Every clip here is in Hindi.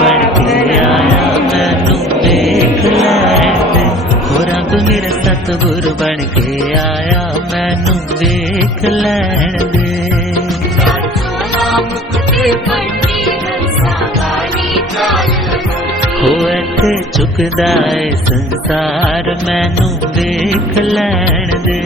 बन के आया मैनू देख लैण दे। हो रब मेरा सतगुर बन के आया मैनू देख लैण दे। हो इत्थे झुकदा है संसार मैनू देख लैण दे।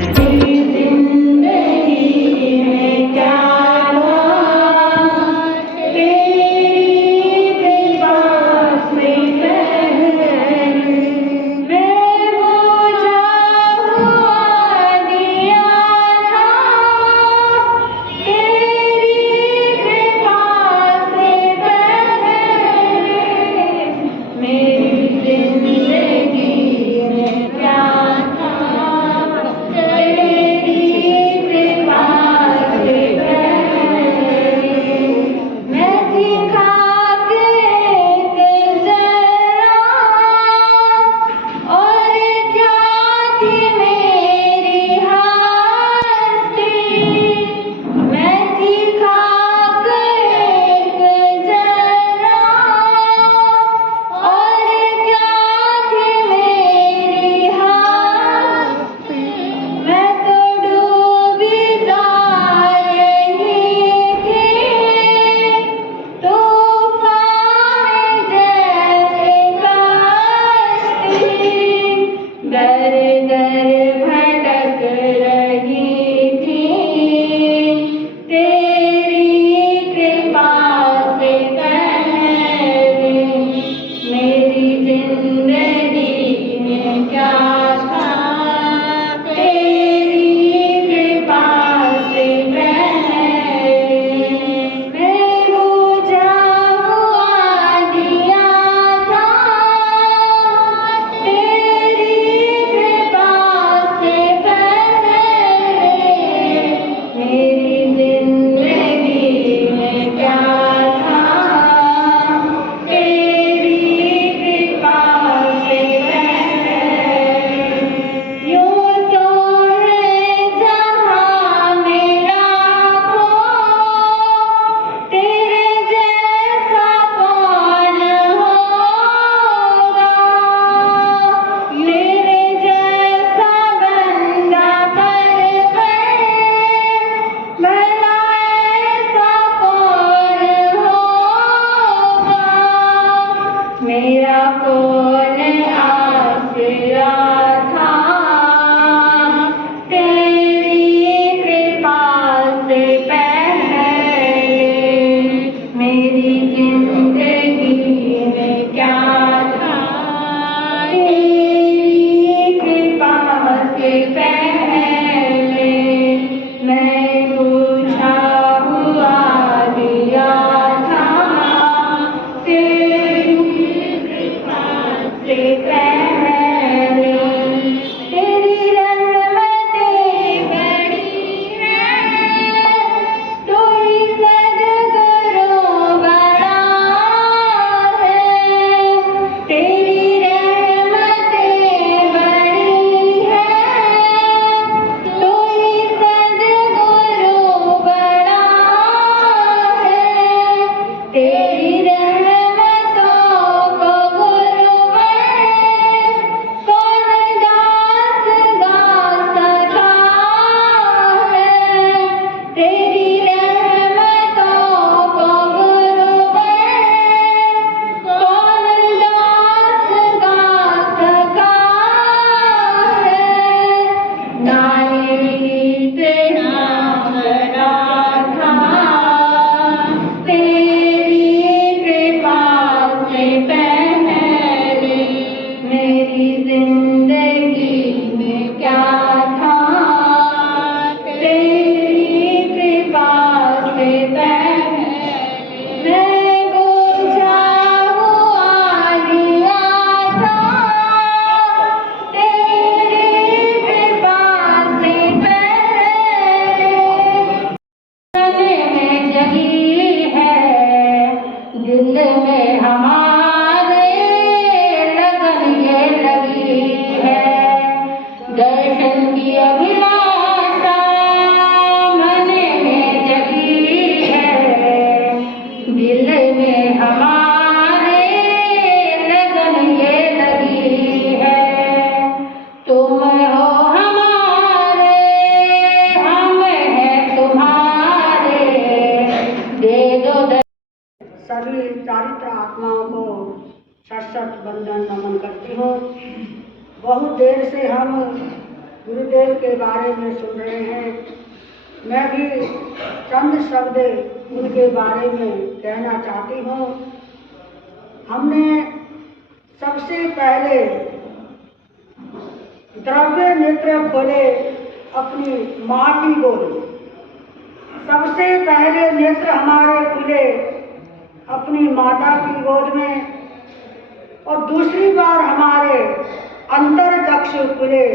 चारित्र आत्माओं को सशक्त वंदन नमन करती हूँ। बहुत देर से हम गुरुदेव के बारे में सुन रहे हैं। मैं भी चंद शब्द उनके बारे में कहना चाहती हूँ। हमने सबसे पहले द्रव्य नेत्र खोले अपनी माँ की गोद। सबसे पहले नेत्र हमारे खुले अपनी माता की गोद में, और दूसरी बार हमारे अंतर चक्षु खुले,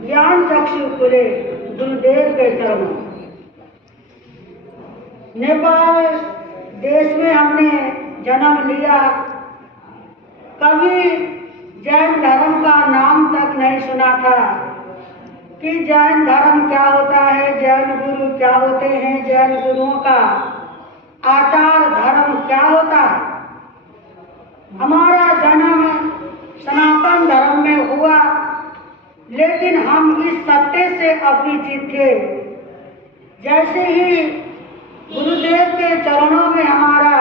ज्ञान चक्षु खुले गुरुदेव के चरणों। नेपाल देश में हमने जन्म लिया। कभी जैन धर्म का नाम तक नहीं सुना था कि जैन धर्म क्या होता है, जैन गुरु क्या होते हैं, जैन गुरुओं का आचार धर्म क्या होता है। हमारा जन्म सनातन धर्म में हुआ, लेकिन हम इस सत्य से अपरिचित थे। जैसे ही गुरुदेव के चरणों में हमारा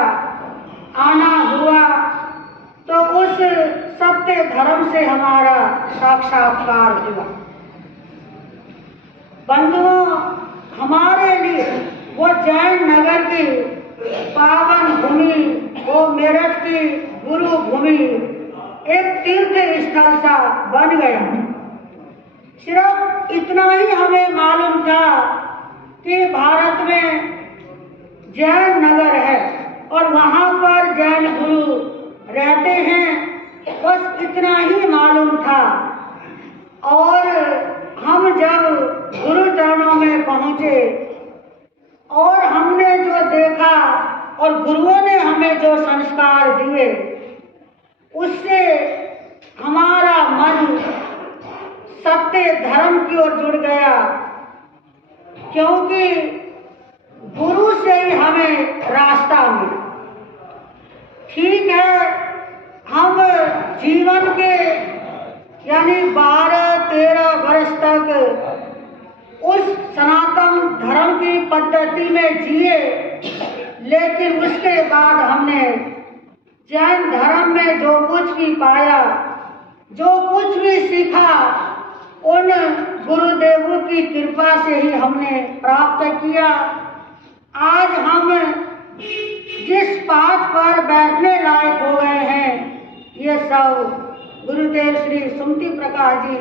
आना हुआ तो उस सत्य धर्म से हमारा साक्षात्कार हुआ। बंधुओं, हमारे लिए वो जैन नगर की पावन भूमि, वो मेरठ की गुरु भूमि एक तीर्थ स्थल सा बन गया। सिर्फ इतना ही हमें मालूम था कि भारत में जैन नगर है और वहाँ पर जैन गुरु रहते हैं, बस इतना ही मालूम था। और हम जब गुरु चरणों में पहुँचे और हमने जो देखा और गुरुओं ने हमें जो संस्कार दिए, उससे हमारा मन सत्य धर्म की ओर जुड़ गया। क्योंकि गुरु से ही हमें रास्ता मिला। ठीक है, हम जीवन के यानी 12-13 वर्ष तक उस सनातन धर्म की पद्धति में जिए, लेकिन उसके बाद हमने जैन धर्म में जो कुछ भी पाया, जो कुछ भी सीखा, उन गुरुदेवों की कृपा से ही हमने प्राप्त किया। आज हम जिस पाठ पर बैठने लायक हो गए हैं, ये सब गुरुदेव श्री सुमति प्रकाश जी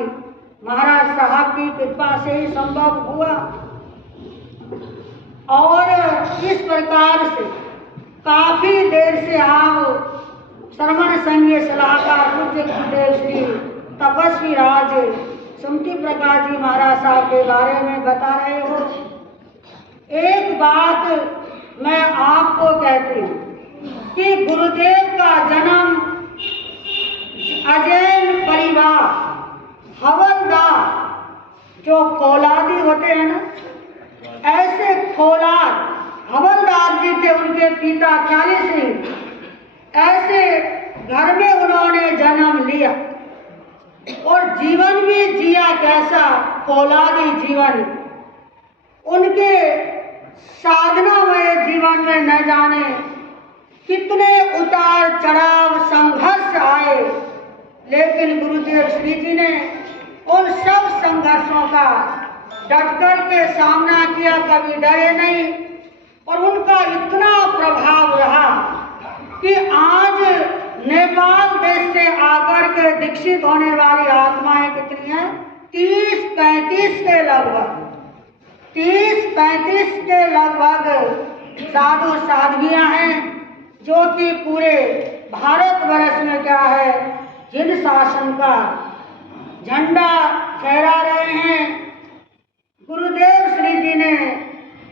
महाराज साहब की कृपा से ही संभव हुआ। और इस प्रकार से काफी देर से आप श्रवण संघ सलाहकार पूज्य गुरुदेव श्री तपस्वी राज सुमति प्रकाश जी महाराज साहब के बारे में बता रहे हो। एक बात मैं आपको कहती हूँ कि गुरुदेव का जन्म अजैन परिवार हवलदार जो फौलादी होते हैं ना, ऐसे फौलाद हवलदार जी थे उनके पिता ख्याली सिंह। ऐसे घर में उन्होंने जन्म लिया और जीवन भी जिया कैसा फौलादी जीवन। उनके साधनामय जीवन में न जाने कितने उतार चढ़ाव संघर्ष आए, लेकिन गुरुदेव श्री जी ने उन सब संघर्षों का डटकर के सामना किया, कभी डरे नहीं। और उनका इतना प्रभाव रहा कि आज नेपाल देश से आकर के दीक्षित होने वाली आत्माएं कितनी हैं? 30-35 के लगभग 30-35 के लगभग साधु साध्वियां हैं, जो कि पूरे भारतवर्ष में क्या है, जिन शासन का झंडा फहरा रहे हैं। गुरुदेव श्री जी ने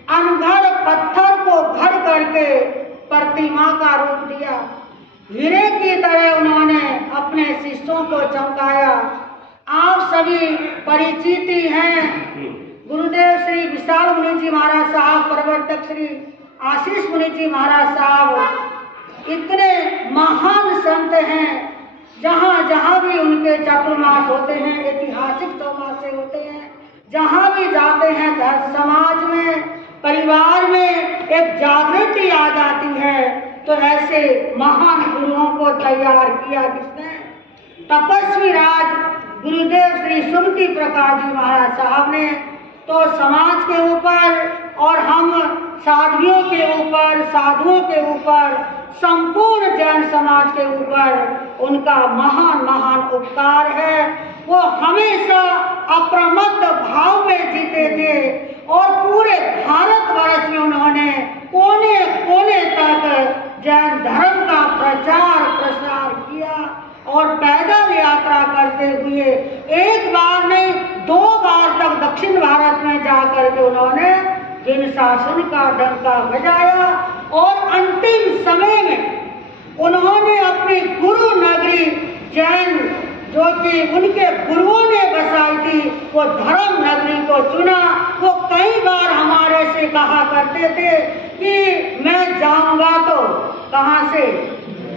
अनघड़ पत्थर को घड़ करके प्रतिमा का रूप दिया। हीरे की तरह उन्होंने अपने शिष्यों को चमकाया। आप सभी परिचित ही हैं। गुरुदेव श्री विशाल मुनि जी महाराज साहब, प्रवर्तक श्री आशीष मुनि जी महाराज साहब इतने महान संत हैं। जहाँ जहाँ भी उनके चातुर्मास होते हैं, ऐतिहासिक चौमासे होते हैं, जहाँ भी जाते हैं समाज में, परिवार में एक जागृति आ जाती है। तो ऐसे महान गुरुओं को तैयार किया किसने? तपस्वी राज गुरुदेव श्री सुमति प्रकाश जी महाराज साहब ने तो समाज के ऊपर और हम साधुओं के ऊपर, साधुओं के ऊपर, संपूर्ण जैन समाज के ऊपर उनका महान महान उपकार है। वो हमेशा अप्रमत्त भाव में जीते थे और पूरे भारतवर्ष में उन्होंने कोने कोने तक जैन धर्म का प्रचार प्रसार किया और पैदल यात्रा करते हुए एक बार नहीं 2 बार तक दक्षिण भारत में जाकर के उन्होंने जिन शासन का डंका बजाया और अंतिम समय में उन्होंने अपनी गुरु नगरी जैन जो कि उनके गुरुओं ने बसाई थी वो धर्म नगरी को चुना। वो कई बार हमारे से कहा करते थे कि मैं जाऊंगा तो कहाँ से?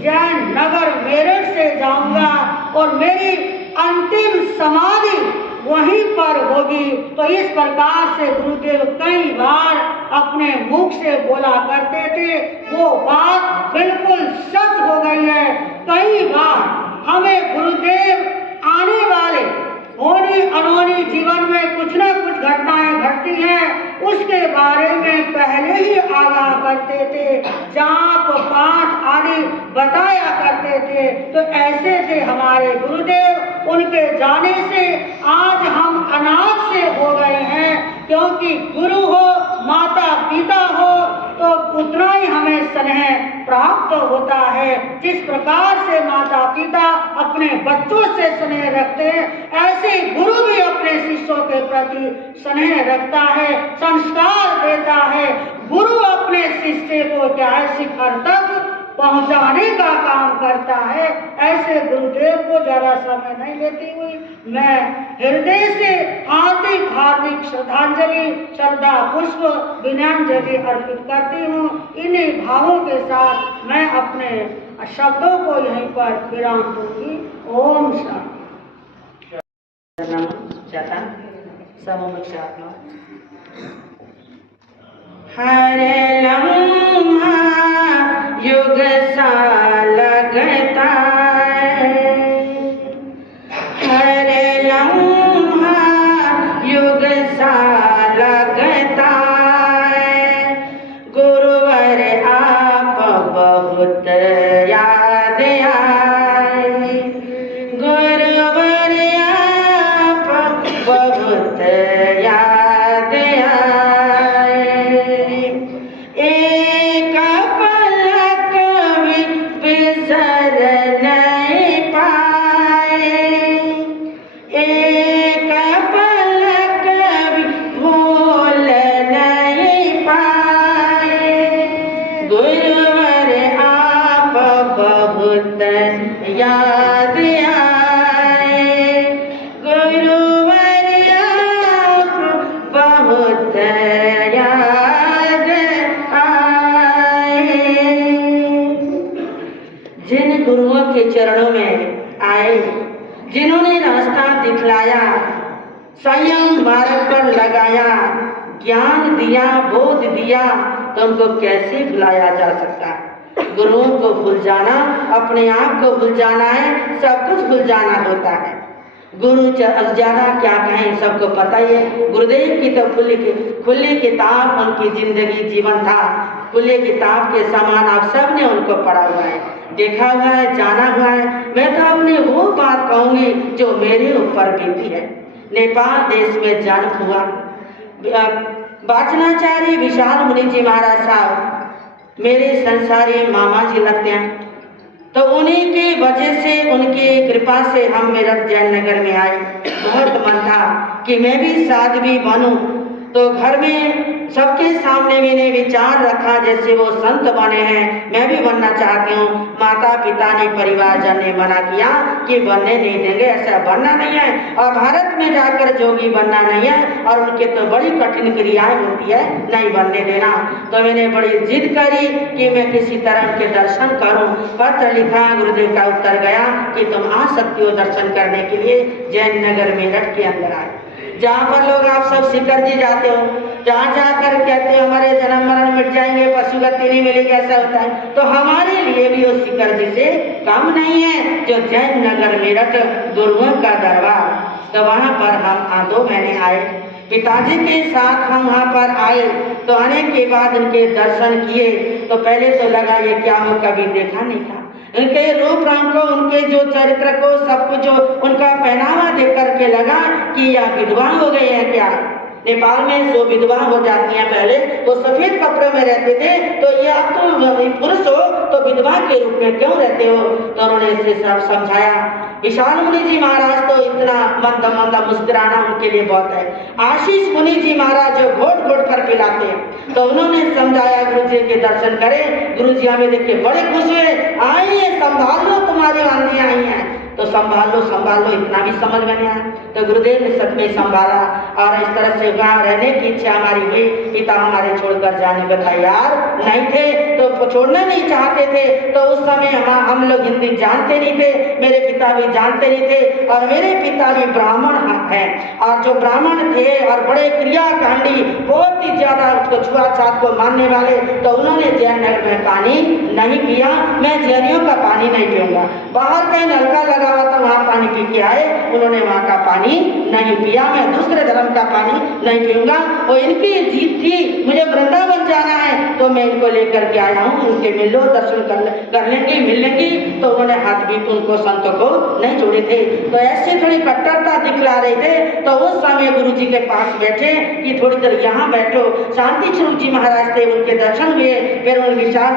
जैन नगर मेरठ से जाऊंगा और मेरी अंतिम समाधि वहीं पर होगी। तो इस प्रकार से गुरुदेव कई बार अपने मुख से बोला करते थे। वो बात बिल्कुल सच हो गई है। कई बार हमें गुरुदेव आने वाले होनी अनहोनी जीवन में कुछ न कुछ घटनाएं घटती हैं, उसके बारे में पहले ही आगाह करते थे, जाप पाठ आदि बताया करते थे। तो ऐसे थे हमारे गुरुदेव। उनके जाने से आज हम अनाथ से हो गए हैं, क्योंकि गुरु हो, माता पिता हो तो उतना ही हमें स्नेह प्राप्त होता है। जिस प्रकार से माता पिता अपने बच्चों से स्नेह रखते हैं, ऐसे गुरु भी अपने शिष्यों के प्रति स्नेह रखता है, संस्कार देता है। गुरु अपने शिष्य को क्या है शिखर तक पहुंचाने का काम करता है। ऐसे गुरुदेव को जरा समय नहीं लेती हुई मैं हृदय से हार्दिक हार्दिक श्रद्धांजलि, श्रद्धा पुष्प, विनयाഞ്जलि अर्पित करती हूँ। इन्हीं भावों के साथ मैं अपने शब्दों को यहीं पर विराम दूंगी। ओम शांति। हर लम्हा युग सा लगता है, हर लम्हा युग सा लगता है। गुरुवर आप बहुत याद आए, गुरुवर आप बहुत याद आए। एक पलक भी बिसर नहीं पाए, एक पलक भी भूल नहीं पाए। गुरुवर आप बहुत याद आए, गुरुवर आप बहुत याद आए। जिन गुरुओं के चरणों में आए, जिन्होंने रास्ता दिखलाया, संयम मार्ग पर लगाया, ज्ञान दिया, बोध दिया, तो उनको कैसे भुलाया जा सकता है? गुरुओं को भूल जाना अपने आप को भूल जाना है, सब कुछ भूल जाना होता है। गुरु ज्यादा क्या कहें, सबको पता ही है। गुरुदेव की तो खुली किताब उनकी जिंदगी जीवन था। खुली किताब के समान आप सब ने उनको पढ़ा हुआ है, देखा हुआ है, जाना हुआ है। मैं तो अपनी वो बात कहूँगी जो मेरे ऊपर बीती है। नेपाल देश में जन्म हुआ, वाचनाचार्य विशाल मुनि जी महाराज साहब मेरे संसारी मामा जी लगते हैं। तो उन्हीं की वजह से, उनकी कृपा से हम मेरठ जैन नगर में आए। बहुत मन था कि मैं भी साध्वी बनूं। तो घर में सबके सामने मैंने विचार रखा जैसे वो संत बने हैं, मैं भी बनना चाहती हूँ। माता पिता ने, परिवारजन ने मना किया कि बनने नहीं देंगे, ऐसा बनना नहीं है और भारत में जाकर जोगी बनना नहीं है और उनके तो बड़ी कठिन क्रियाएं होती है, नहीं बनने देना। तो मैंने बड़ी जिद करी कि मैं किसी तरह उनके दर्शन करूं। पत्र लिखा, गुरुदेव का उत्तर गया कि तुम आ सकती हो दर्शन करने के लिए। जैन नगर मेरठ के अंदर आए, जहाँ पर लोग आप सब शिखर जी जाते हो, जहाँ जाकर कहते हैं हमारे जन्म मरण मिट जाएंगे, पशु गति नहीं मिलेगी, ऐसा होता है। तो हमारे लिए भी वो शिखर जी से कम नहीं है जो जैन नगर मेरठ गुरुओं का दरबार। तो वहाँ पर हम 2 महीने आए, पिताजी के साथ हम वहाँ पर आए। तो आने के बाद उनके दर्शन किए तो पहले तो लगा ये क्या हो, कभी देखा नहीं था। उनके रूप रंग को, उनके जो चरित्र को, सब कुछ जो उनका पहनावा देख करके लगा कि यह विधवा हो गए हैं क्या। नेपाल में जो विधवा हो जाती हैं पहले तो सफेद कपड़े में रहते थे, तो ये आप तो पुरुष हो तो विधवा के रूप में क्यों रहते हो। तो उन्होंने इसे सब समझाया। विशाल मुनि जी महाराज तो इतना मंद मंद मुस्कुराना उनके लिए बहुत है। आशीष मुनि जी महाराज जो घोट घोट कर पिलाते हैं, तो उन्होंने समझाया गुरु जी के दर्शन करें। गुरु जी हमें देख के बड़े खुश हुए, आइए संभाल लो, तुम्हारी आंधियां आई हैं तो संभाल लो, इतना भी समझ में नहीं आया। तो गुरुदेव ने सच में संभाला और इस तरह से वहाँ रहने की इच्छा हमारी हुई। पिता हमारे छोड़कर जाने को तैयार नहीं थे, तो छोड़ना नहीं चाहते थे। तो उस समय हम लोग हिंदी जानते नहीं थे, मेरे पिता भी जानते नहीं थे। और मेरे पिता भी ब्राह्मण हैं, और जो ब्राह्मण थे और बड़े क्रियाकांडी, बहुत ही ज्यादा उसको छुआछूत को मानने वाले, तो उन्होंने जैन नगर में पानी नहीं पिया। मैं जैनियों का पानी नहीं पीऊंगा। बाहर कहीं नलका लगा हुआ था, वहाँ पानी पी के आए, उन्होंने वहाँ का पानी नहीं पिया। मैं दूसरे धर्म का पानी नहीं पीऊंगा। और इनकी जीत थी, मुझे वृंदावन जाना है, तो मैं इनको लेकर के आया हूँ, उनके मिलो, दर्शन कर लेंगे, मिल लेंगे। तो उन्होंने हाथ भी उनको संतों को नहीं जोड़े थे। तो ऐसे थोड़ी कट्टरता दिखला रहे थे। तो उस समय गुरु जी के पास बैठे कि थोड़ी देर यहाँ बैठो। शांति स्वरूप जी महाराज थे, उनके दर्शन हुए। फिर उन्होंने विशाल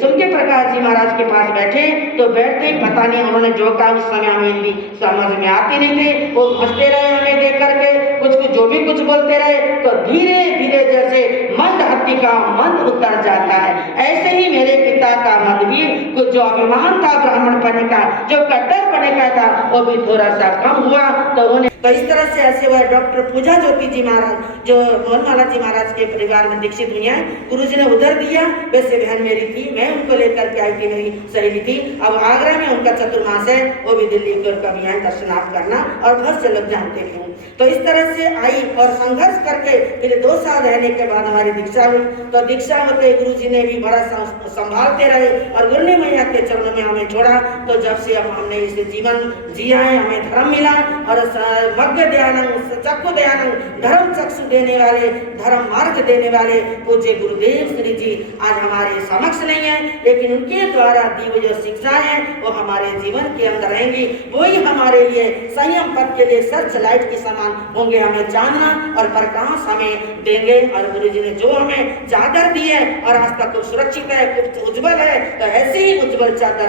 सूर्य प्रकाश जी महाराज के पास बैठे। तो बैठते पता नहीं उन्होंने जो कहा, उस समय हमें हिंदी समझ में आती नहीं थी। वो हंसते रहे हमें देख करके, कुछ जो भी कुछ बोलते रहे। तो धीरे धीरे जैसे मंद हत्ती का मंद उतर जाता है, ऐसे ही मेरे पिता का मंद भी कुछ जो अभिमान था ब्राह्मण पने का, जो कट्टर पने का था, वो भी थोड़ा सा कम हुआ। तो उन्हें तो इस तरह से ऐसे वह डॉक्टर पूजा ज्योति जी महाराज जो मोहनमाला जी महाराज के परिवार में दीक्षित हुई हैं, गुरु जी ने उधर दिया। वैसे बहन मेरी थी, मैं उनको लेकर के आई थी, मेरी सहेली थी। अब आगरा में उनका चतुर्मास है, वो भी दिल्ली के कभी आए दर्शन आप करना, और बहुत से लोग जानते भी हूँ। तो इस तरह से आई और संघर्ष करके फिर 2 साल रहने के बाद हमारी दीक्षा हुई। तो दीक्षा होते गुरु जी ने भी बड़ा संभालते रहे और गुरु ने मैया के चरणों में हमें छोड़ा। तो जब से हमने इसे जीवन जिया है, हमें धर्म मिला। और मग्ग दयानंद, चक्षु दयानंद, धर्म चक्षु देने वाले, धर्म मार्ग देने वाले पूज्य गुरुदेव श्री जी आज हमारे समक्ष नहीं है, लेकिन उनके द्वारा दी हुई जो शिक्षा है वो हमारे जीवन के अंदर रहेंगी। वही हमारे लिए संयम पथ के लिए सर्च लाइट के समान होंगे। हमें जानना और प्रकाश हमें देंगे। और गुरु जी ने जो हमें चादर दी है और आज तक खूब सुरक्षित है, खूब उज्जवल है, तो ऐसी ही उज्जवल चादर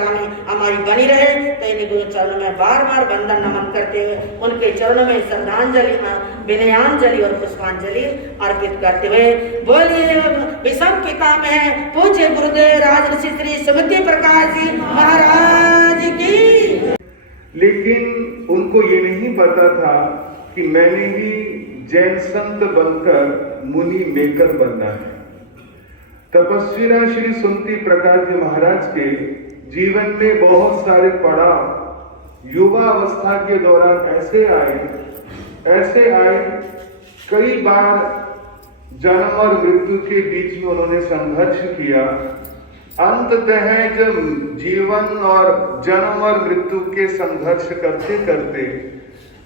हमारी बनी रहे। तो इन गुरु चरणों में बार बार वंदन नमन करते हुए उनके चरणों में श्रद्धांजलि, विनयांजलि और पुष्पांजलि अर्पित करते हुए बोलिए विषम पितामह पूज्य गुरुदेव राज ऋषि श्री सुमति प्रकाश जी महाराज की। लेकिन उनको ये नहीं पता था कि मैंने ही जैन संत बनकर मुनि मेकर बनना है। तपस्विना श्री सुमति प्रकाश जी महाराज के जीवन में बहुत सारे पड़ाव युवा अवस्था के दौरान ऐसे आए कई बार जन्म और मृत्यु के बीच में उन्होंने संघर्ष किया। अंततः जब जीवन और जन्म और मृत्यु के संघर्ष करते करते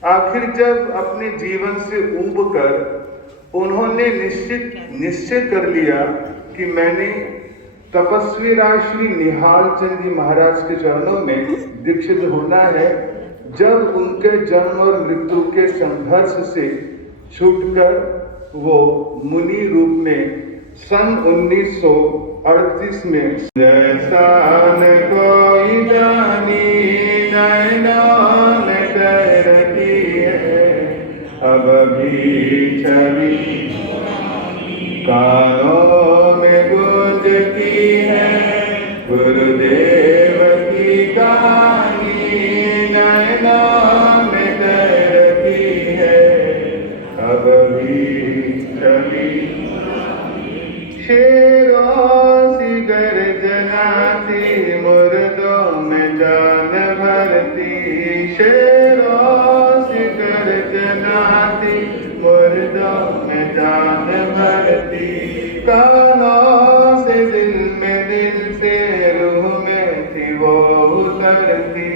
आखिर जब अपने जीवन से ऊब कर उन्होंने निश्चय कर लिया कि मैंने तपस्वी राश्री निहाल चंद जी महाराज के चरणों में दीक्षित होना है। जब उनके जन्म और मृत्यु के संघर्ष से छूटकर वो मुनि रूप में सन 1938 में जैसा न कोई जानी नैनान तैरती है अब भी छवि कानों में गूंजती है गुरुदेव की कहानी नैनों में तैरती है अब भी छवि शेरों सी गर्जना थी मुर्दों वो उतरती,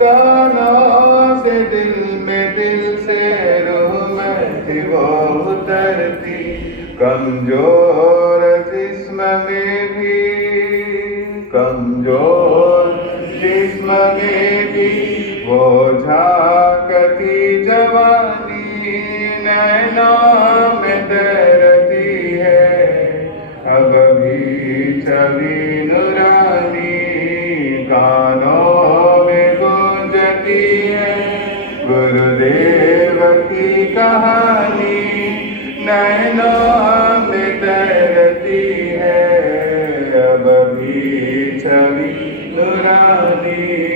कानों से दिल में, दिल से रूह में थी वो उतरती, कमजोर जिस्म में भी, कमजोर जिस्म में भी वो झांकती जवानी, नैनों में तैरती है अब भी छवि नूरानी, कानों में गूंजती है गुरुदेव की कहानी, नैनों में तैरती है अब भी छवि नूरानी।